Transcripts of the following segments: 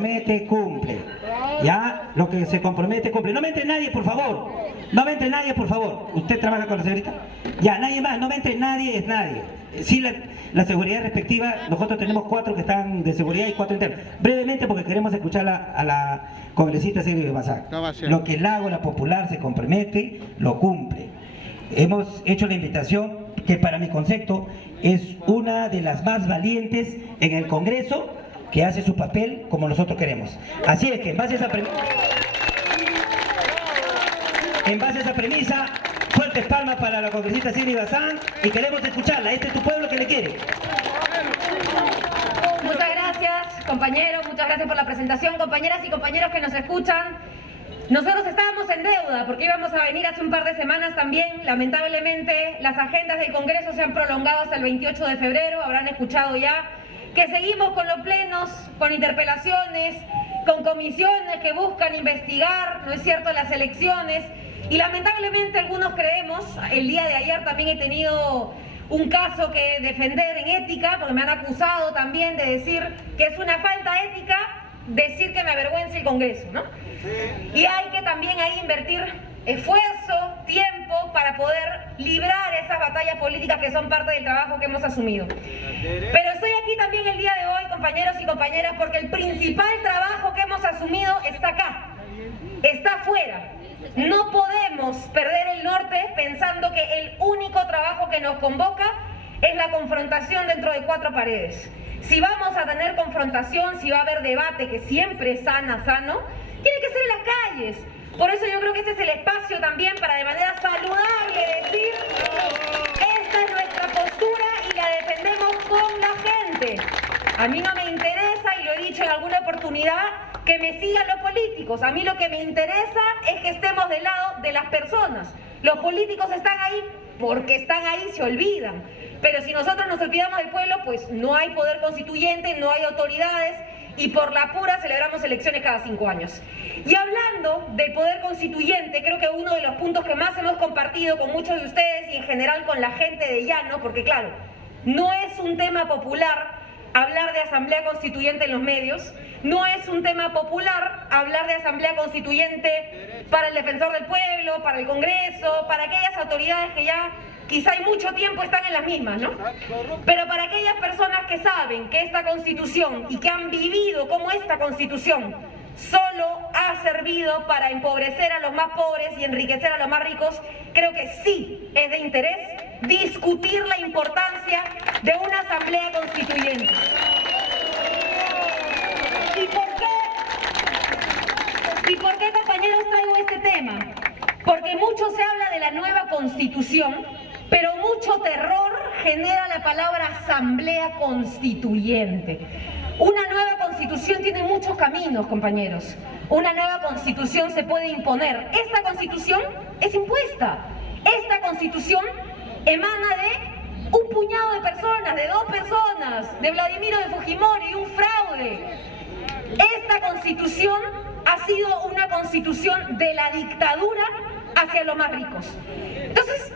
compromete, cumple. Ya, lo que se compromete, cumple. No me entre nadie, por favor. No me entre nadie, por favor. ¿Usted trabaja con la señorita? Ya, nadie más. No me entre nadie, es nadie. Sí, la seguridad respectiva, nosotros tenemos 4 que están de seguridad y 4 internos. Brevemente, porque queremos escuchar a la congresista Silvia Bazán. Lo que el Ágora Popular se compromete, lo cumple. Hemos hecho la invitación, que para mi concepto es una de las más valientes en el Congreso, que hace su papel como nosotros queremos. Así es que en base a esa premisa, fuertes palmas para la congresista Silvia Bazán y queremos escucharla. Este es tu pueblo que le quiere. Muchas gracias, compañeros, muchas gracias por la presentación, compañeras y compañeros que nos escuchan. Nosotros estábamos en deuda porque íbamos a venir hace un par de semanas también. Lamentablemente las agendas del Congreso se han prolongado hasta el 28 de febrero, habrán escuchado ya que seguimos con los plenos, con interpelaciones, con comisiones que buscan investigar, ¿no es cierto?, las elecciones. Y lamentablemente algunos creemos, el día de ayer también he tenido un caso que defender en ética, porque me han acusado también de decir que es una falta ética decir que me avergüenza el Congreso, ¿no? Y hay que también ahí invertir esfuerzo, tiempo para poder librar esas batallas políticas que son parte del trabajo que hemos asumido. Pero estoy aquí también el día de hoy, compañeros y compañeras, porque el principal trabajo que hemos asumido está acá, está afuera. No podemos perder el norte pensando que el único trabajo que nos convoca es la confrontación dentro de 4 paredes. Si vamos a tener confrontación, si va a haber debate, que siempre es sano, tiene que ser en las calles. Por eso yo creo que este es el espacio también para de manera saludable decir, esta es nuestra postura y la defendemos con la gente. A mí no me interesa, y lo he dicho en alguna oportunidad, que me sigan los políticos. A mí lo que me interesa es que estemos del lado de las personas. Los políticos están ahí porque están ahí, se olvidan. Pero si nosotros nos olvidamos del pueblo, pues no hay poder constituyente, no hay autoridades y por la pura celebramos elecciones cada 5 años. Y hablando del poder constituyente, creo que uno de los puntos que más hemos compartido con muchos de ustedes y en general con la gente de Llano, porque claro, no es un tema popular hablar de asamblea constituyente en los medios, no es un tema popular hablar de asamblea constituyente para el defensor del pueblo, para el Congreso, para aquellas autoridades que ya quizá hay mucho tiempo están en las mismas, ¿no? Pero para aquellas personas que saben que esta Constitución y que han vivido como esta Constitución solo ha servido para empobrecer a los más pobres y enriquecer a los más ricos, creo que sí es de interés discutir la importancia de una asamblea constituyente. ¿Y por qué, compañeros, traigo este tema? Porque mucho se habla de la nueva Constitución, pero mucho terror genera la palabra asamblea constituyente. Una nueva Constitución tiene muchos caminos, compañeros. Una nueva Constitución se puede imponer. Esta Constitución es impuesta. Esta Constitución emana de un puñado de personas, de 2 personas, de Vladimiro de Fujimori, un fraude. Esta Constitución ha sido una Constitución de la dictadura hacia los más ricos. Entonces,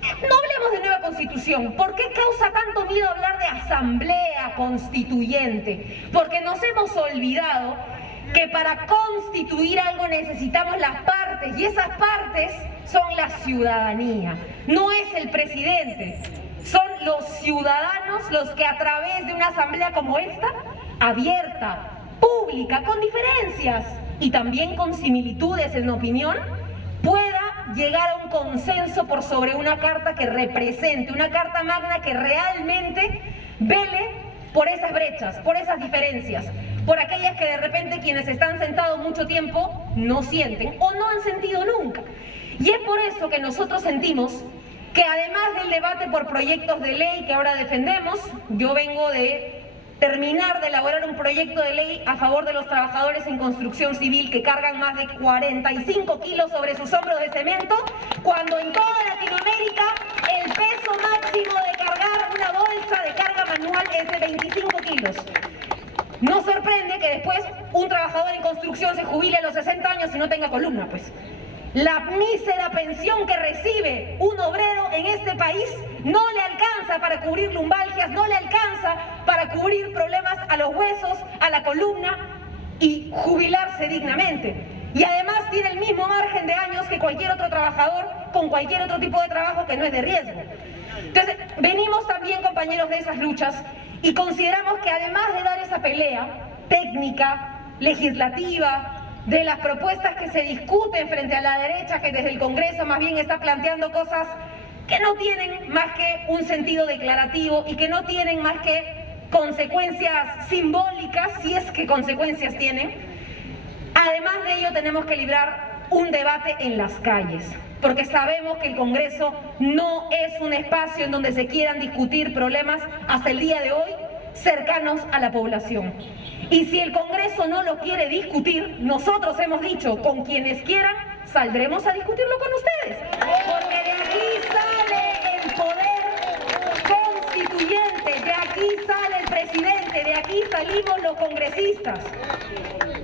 no hablemos de nueva Constitución. ¿Por qué causa tanto miedo hablar de asamblea constituyente? Porque nos hemos olvidado que para constituir algo necesitamos las partes, y esas partes son la ciudadanía. No es el presidente, son los ciudadanos los que a través de una asamblea como esta, abierta, pública, con diferencias y también con similitudes en opinión, pueda llegar a un consenso por sobre una carta que represente, una carta magna que realmente vele por esas brechas, por esas diferencias, por aquellas que de repente quienes están sentados mucho tiempo no sienten o no han sentido nunca. Y es por eso que nosotros sentimos que además del debate por proyectos de ley que ahora defendemos, yo vengo de terminar de elaborar un proyecto de ley a favor de los trabajadores en construcción civil que cargan más de 45 kilos sobre sus hombros de cemento, cuando en toda Latinoamérica el peso máximo de cargar una bolsa de carga manual es de 25 kilos. No sorprende que después un trabajador en construcción se jubile a los 60 años y no tenga columna, pues. La mísera pensión que recibe un obrero en este país no le alcanza para cubrir lumbalgias, no le alcanza para cubrir problemas a los huesos, a la columna. y jubilarse dignamente. Y además tiene el mismo margen de años que cualquier otro trabajador con cualquier otro tipo de trabajo que no es de riesgo. Entonces, venimos también, compañeros, de esas luchas y consideramos que además de dar esa pelea técnica, legislativa, de las propuestas que se discuten frente a la derecha, que desde el Congreso más bien está planteando cosas que no tienen más que un sentido declarativo y que no tienen más que consecuencias simbólicas, si es que consecuencias tienen. Además de ello, tenemos que librar un debate en las calles, porque sabemos que el Congreso no es un espacio en donde se quieran discutir problemas hasta el día de hoy cercanos a la población. Y si el Congreso no lo quiere discutir, nosotros hemos dicho, con quienes quieran, saldremos a discutirlo con ustedes. Porque de aquí sale el poder constituyente, de aquí sale el presidente, de aquí salimos los congresistas.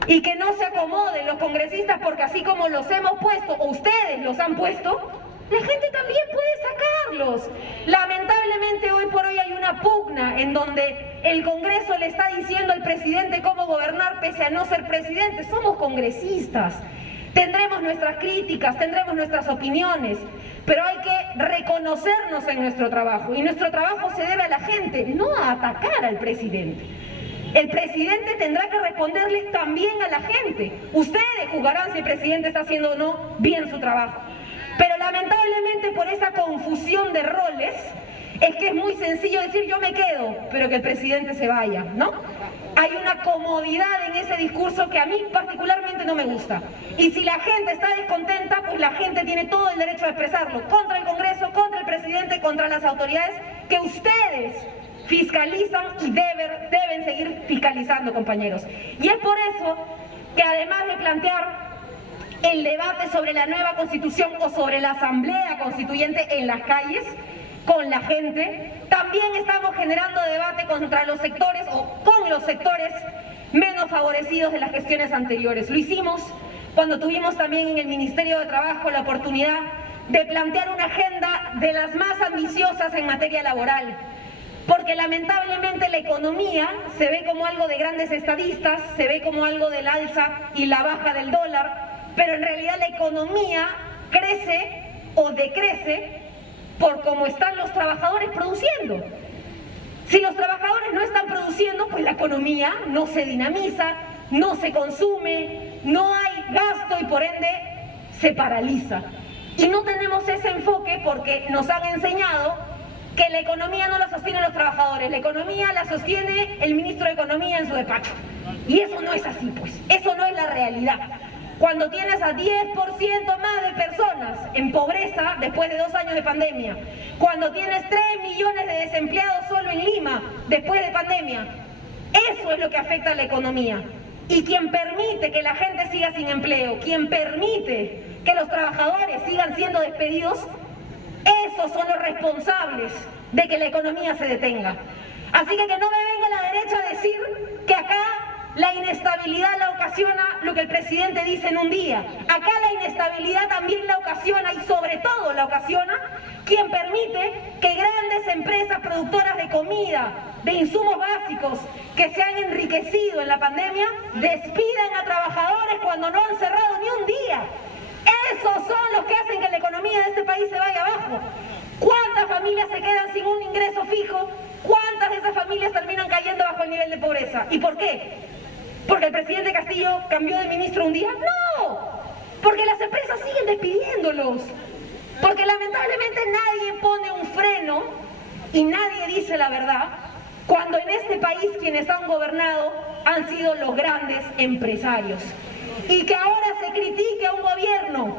Y que no se acomoden los congresistas, porque así como los hemos puesto, o ustedes los han puesto, la gente también puede sacarlos. Lamentablemente hoy por hoy hay una pugna en donde el Congreso le está diciendo al presidente cómo gobernar pese a no ser presidente. Somos congresistas, tendremos nuestras críticas, tendremos nuestras opiniones, pero hay que reconocernos en nuestro trabajo y nuestro trabajo se debe a la gente, no a atacar al presidente. El presidente tendrá que responderle también a la gente. Ustedes juzgarán si el presidente está haciendo o no bien su trabajo. Pero lamentablemente por esa confusión de roles es que es muy sencillo decir yo me quedo, pero que el presidente se vaya, ¿no? Hay una comodidad en ese discurso que a mí particularmente no me gusta. Y si la gente está descontenta, pues la gente tiene todo el derecho a expresarlo contra el Congreso, contra el presidente, contra las autoridades que ustedes fiscalizan y deben seguir fiscalizando, compañeros. Y es por eso que además de plantear el debate sobre la nueva Constitución o sobre la Asamblea Constituyente en las calles, con la gente, también estamos generando debate contra los sectores o con los sectores menos favorecidos de las gestiones anteriores. Lo hicimos cuando tuvimos también en el Ministerio de Trabajo la oportunidad de plantear una agenda de las más ambiciosas en materia laboral, porque lamentablemente la economía se ve como algo de grandes estadistas, se ve como algo del alza y la baja del dólar, pero en realidad la economía crece o decrece por cómo están los trabajadores produciendo. Si los trabajadores no están produciendo, pues la economía no se dinamiza, no se consume, no hay gasto y por ende se paraliza. Y no tenemos ese enfoque porque nos han enseñado que la economía no la sostienen los trabajadores, la economía la sostiene el ministro de Economía en su despacho. Y eso no es así, pues, eso no es la realidad. Cuando tienes a 10% más de personas en pobreza después de 2 años de pandemia, cuando tienes 3 millones de desempleados solo en Lima después de pandemia, eso es lo que afecta a la economía. Y quien permite que la gente siga sin empleo, quien permite que los trabajadores sigan siendo despedidos, esos son los responsables de que la economía se detenga. Así que no me venga la derecha a decir que acá la inestabilidad la ocasiona lo que el presidente dice en un día. Acá la inestabilidad también la ocasiona y sobre todo la ocasiona quien permite que grandes empresas productoras de comida, de insumos básicos que se han enriquecido en la pandemia, despidan a trabajadores cuando no han cerrado ni un día. Esos son los que hacen que la economía de este país se vaya abajo. ¿Cuántas familias se quedan sin un ingreso fijo? ¿Cuántas de esas familias terminan cayendo bajo el nivel de pobreza? ¿Y por qué? ¿Porque el presidente Castillo cambió de ministro un día? ¡No! Porque las empresas siguen despidiéndolos. Porque lamentablemente nadie pone un freno y nadie dice la verdad cuando en este país quienes han gobernado han sido los grandes empresarios. Y que ahora se critique a un gobierno.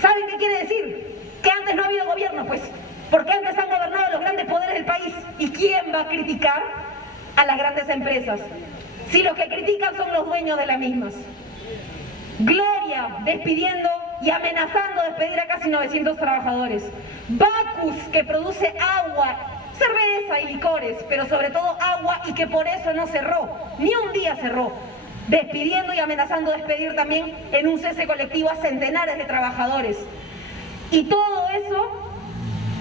¿Saben qué quiere decir? Que antes no ha habido gobierno, pues. Porque antes han gobernado los grandes poderes del país. ¿Y quién va a criticar a las grandes empresas? Si los que critican son los dueños de las mismas. Gloria despidiendo y amenazando despedir a casi 900 trabajadores. Bacus, que produce agua, cerveza y licores, pero sobre todo agua, y que por eso no cerró, ni un día cerró, despidiendo y amenazando despedir también en un cese colectivo a centenares de trabajadores. Y todo eso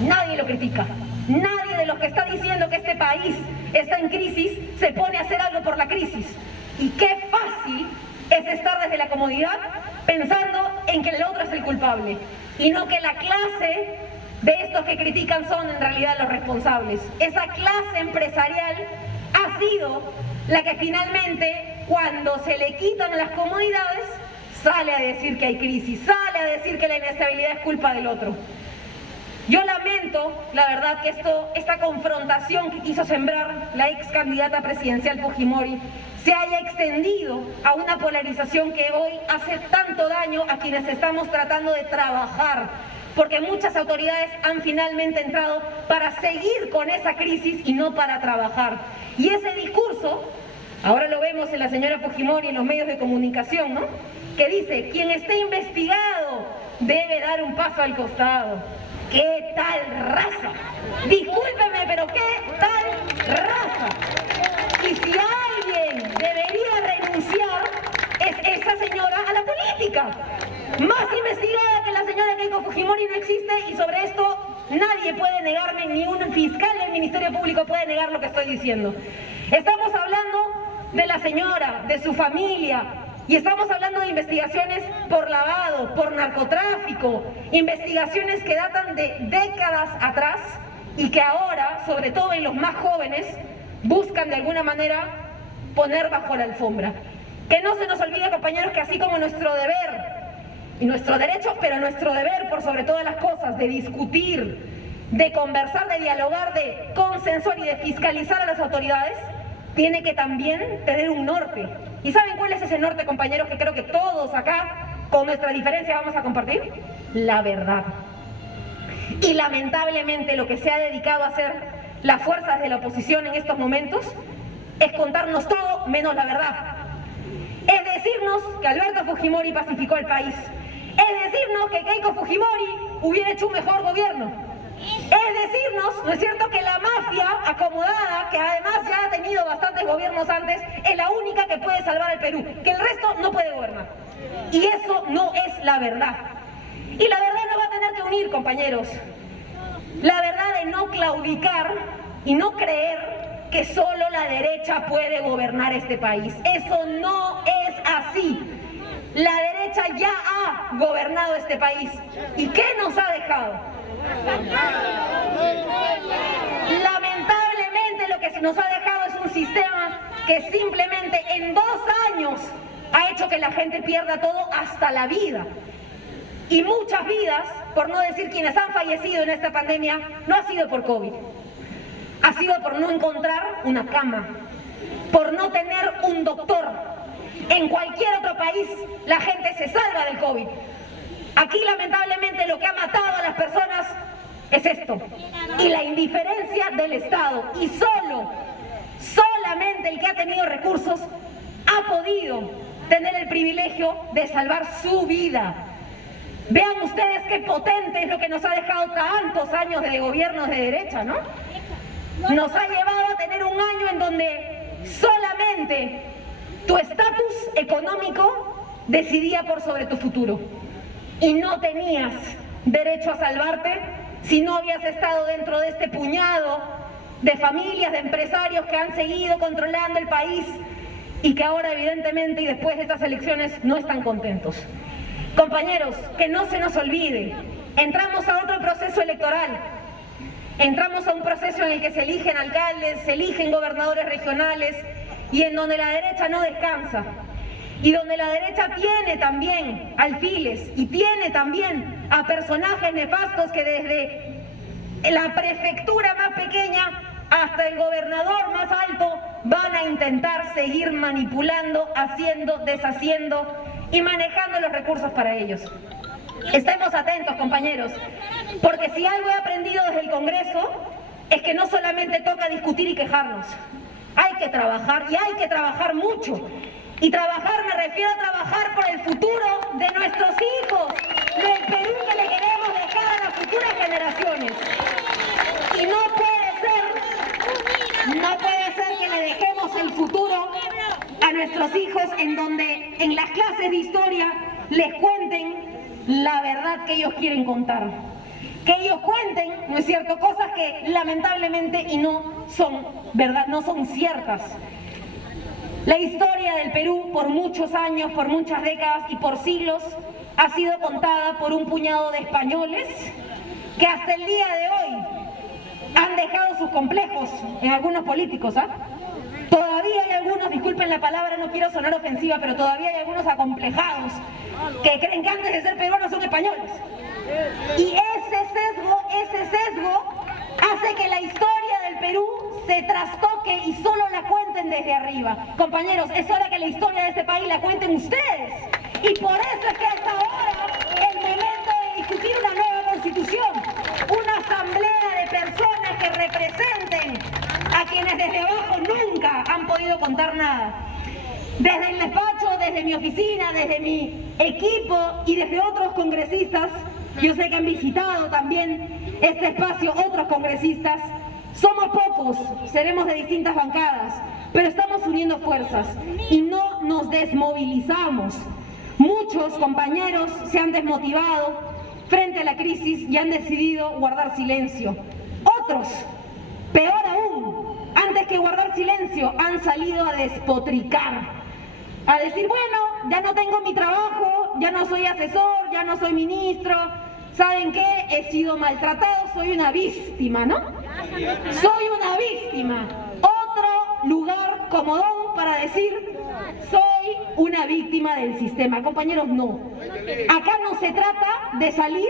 nadie lo critica. Nadie de los que está diciendo que este país está en crisis se pone a hacer algo por la crisis. Y qué fácil es estar desde la comodidad pensando en que el otro es el culpable y no que la clase de estos que critican son en realidad los responsables. Esa clase empresarial ha sido la que finalmente, cuando se le quitan las comodidades, sale a decir que hay crisis, sale a decir que la inestabilidad es culpa del otro. Yo lamento, la verdad, que esta confrontación que quiso sembrar la ex candidata presidencial Fujimori se haya extendido a una polarización que hoy hace tanto daño a quienes estamos tratando de trabajar, porque muchas autoridades han finalmente entrado para seguir con esa crisis y no para trabajar. Y ese discurso, ahora lo vemos en la señora Fujimori en los medios de comunicación, ¿no?, que dice, quien esté investigado debe dar un paso al costado. ¿Qué tal raza? Discúlpeme, pero ¿qué tal raza? Y si alguien debería renunciar, es esa señora a la política. Más investigada que la señora Keiko Fujimori no existe, y sobre esto nadie puede negarme, ni un fiscal del Ministerio Público puede negar lo que estoy diciendo. Estamos hablando de la señora, de su familia, y estamos hablando de investigaciones por lavado, por narcotráfico, investigaciones que datan de décadas atrás y que ahora, sobre todo en los más jóvenes, buscan de alguna manera poner bajo la alfombra. Que no se nos olvide, compañeros, que así como nuestro deber y nuestro derecho, pero nuestro deber por sobre todas las cosas, de discutir, de conversar, de dialogar, de consensuar y de fiscalizar a las autoridades, tiene que también tener un norte. ¿Y saben cuál es ese norte, compañeros, que creo que todos acá, con nuestra diferencia, vamos a compartir? La verdad. Y lamentablemente lo que se ha dedicado a hacer las fuerzas de la oposición en estos momentos es contarnos todo menos la verdad. Es decirnos que Alberto Fujimori pacificó el país. Es decirnos que Keiko Fujimori hubiera hecho un mejor gobierno. Es decirnos, ¿no es cierto?, que la mafia acomodada, que además ya ha tenido bastantes gobiernos antes, es la única que puede salvar al Perú, que el resto no puede gobernar. Y eso no es la verdad. Y la verdad nos va a tener que unir, compañeros. La verdad de no claudicar y no creer que solo la derecha puede gobernar este país. Eso no es así. La derecha ya ha gobernado este país. ¿Y qué nos ha dejado? Lamentablemente lo que nos ha dejado es un sistema que simplemente en 2 años ha hecho que la gente pierda todo, hasta la vida. Y muchas vidas, por no decir quienes han fallecido en esta pandemia, no ha sido por COVID. Ha sido por no encontrar una cama, por no tener un doctor. En cualquier otro país la gente se salva del COVID. Aquí lamentablemente lo que ha matado a las personas es esto, y la indiferencia del Estado. Y solamente el que ha tenido recursos ha podido tener el privilegio de salvar su vida. Vean ustedes qué potente es lo que nos ha dejado tantos años de gobiernos de derecha, ¿no? Nos ha llevado a tener un año en donde solamente tu estatus económico decidía por sobre tu futuro. Y no tenías derecho a salvarte si no habías estado dentro de este puñado de familias, de empresarios que han seguido controlando el país y que ahora evidentemente y después de estas elecciones no están contentos. Compañeros, que no se nos olvide, entramos a otro proceso electoral, entramos a un proceso en el que se eligen alcaldes, se eligen gobernadores regionales y en donde la derecha no descansa. Y donde la derecha tiene también alfiles y tiene también a personajes nefastos que desde la prefectura más pequeña hasta el gobernador más alto van a intentar seguir manipulando, haciendo, deshaciendo y manejando los recursos para ellos. Estemos atentos, compañeros, porque si algo he aprendido desde el Congreso es que no solamente toca discutir y quejarnos, hay que trabajar y hay que trabajar mucho. Y trabajar, me refiero a trabajar por el futuro de nuestros hijos, del Perú que le queremos dejar a las futuras generaciones. Y no puede ser que le dejemos el futuro a nuestros hijos en donde en las clases de historia les cuenten la verdad que ellos quieren contar. Que ellos cuenten, ¿no es cierto?, cosas que lamentablemente y no son verdad, no son ciertas. La historia del Perú por muchos años, por muchas décadas y por siglos ha sido contada por un puñado de españoles que hasta el día de hoy han dejado sus complejos en algunos políticos, ¿ah? Todavía hay algunos, disculpen la palabra, no quiero sonar ofensiva, pero todavía hay algunos acomplejados que creen que antes de ser peruanos son españoles. Y ese sesgo hace que la historia del Perú se trastoque y solo la cuenten desde arriba. Compañeros, es hora que la historia de este país la cuenten ustedes. Y por eso es que hasta ahora el momento de discutir una nueva constitución, una asamblea de personas que representen a quienes desde abajo nunca han podido contar nada. Desde el despacho, desde mi oficina, desde mi equipo y desde otros congresistas, yo sé que han visitado también este espacio otros congresistas. Somos pocos, seremos de distintas bancadas, pero estamos uniendo fuerzas y no nos desmovilizamos. Muchos compañeros se han desmotivado frente a la crisis y han decidido guardar silencio. Otros, peor aún, antes que guardar silencio, han salido a despotricar, a decir, bueno, ya no tengo mi trabajo, ya no soy asesor, ya no soy ministro, ¿saben qué? He sido maltratado, soy una víctima, ¿no? Soy una víctima. Otro lugar comodón para decir, soy una víctima del sistema. Compañeros, no. Acá no se trata de salir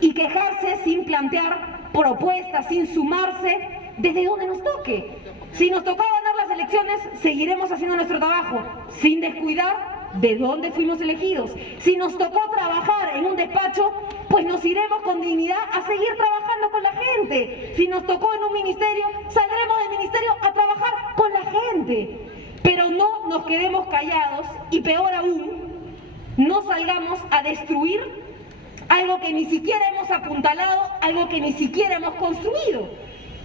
y quejarse sin plantear propuestas, sin sumarse desde donde nos toque. Si nos tocó ganar las elecciones, seguiremos haciendo nuestro trabajo, sin descuidar de dónde fuimos elegidos. Si nos tocó trabajar en un despacho, pues nos iremos con dignidad a seguir trabajando con la gente. Si nos tocó en un ministerio, saldremos del ministerio a trabajar con la gente. Pero no nos quedemos callados y peor aún, no salgamos a destruir algo que ni siquiera hemos apuntalado, algo que ni siquiera hemos construido.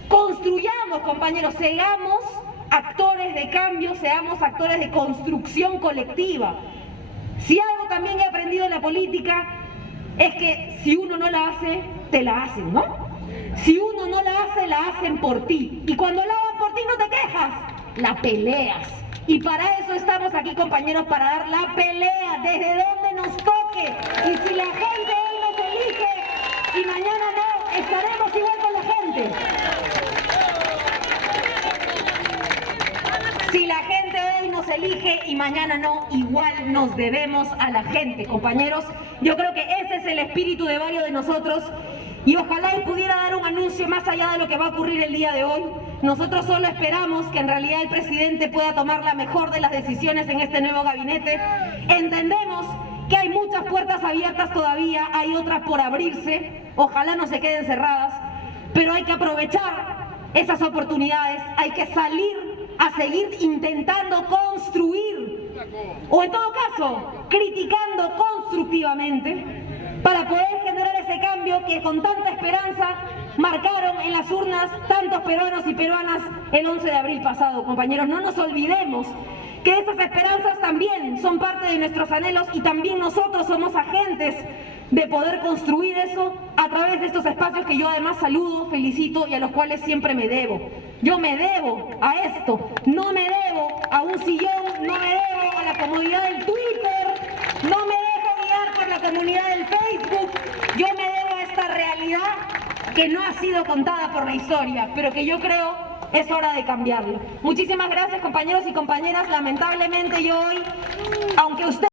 Construyamos, compañeros, seamos actores de cambio, seamos actores de construcción colectiva. Si algo también he aprendido en la política es que si uno no la hace, te la hacen, ¿no? Si uno no la hace, la hacen por ti. Y cuando la hagan por ti no te quejas, la peleas. Y para eso estamos aquí, compañeros, para dar la pelea desde donde nos toque. Y si la gente hoy nos elige y mañana no, estaremos igual con la gente. Si la gente hoy nos elige y mañana no, igual nos debemos a la gente, compañeros. Yo creo que ese es el espíritu de varios de nosotros y ojalá él pudiera dar un anuncio más allá de lo que va a ocurrir el día de hoy. Nosotros solo esperamos que en realidad el presidente pueda tomar la mejor de las decisiones en este nuevo gabinete. Entendemos que hay muchas puertas abiertas todavía, hay otras por abrirse, ojalá no se queden cerradas, pero hay que aprovechar esas oportunidades, hay que salir a seguir intentando construir, o en todo caso, criticando constructivamente, para poder generar ese cambio que con tanta esperanza marcaron en las urnas tantos peruanos y peruanas el 11 de abril pasado. Compañeros, no nos olvidemos que esas esperanzas también son parte de nuestros anhelos y también nosotros somos agentes de poder construir eso a través de estos espacios que yo además saludo, felicito y a los cuales siempre me debo. Yo me debo a esto, no me debo a un sillón, no me debo a la comodidad del Twitter, no me dejo guiar por la comunidad del Facebook, yo me debo a esta realidad que no ha sido contada por la historia, pero que yo creo es hora de cambiarlo. Muchísimas gracias, compañeros y compañeras. Lamentablemente yo hoy, aunque usted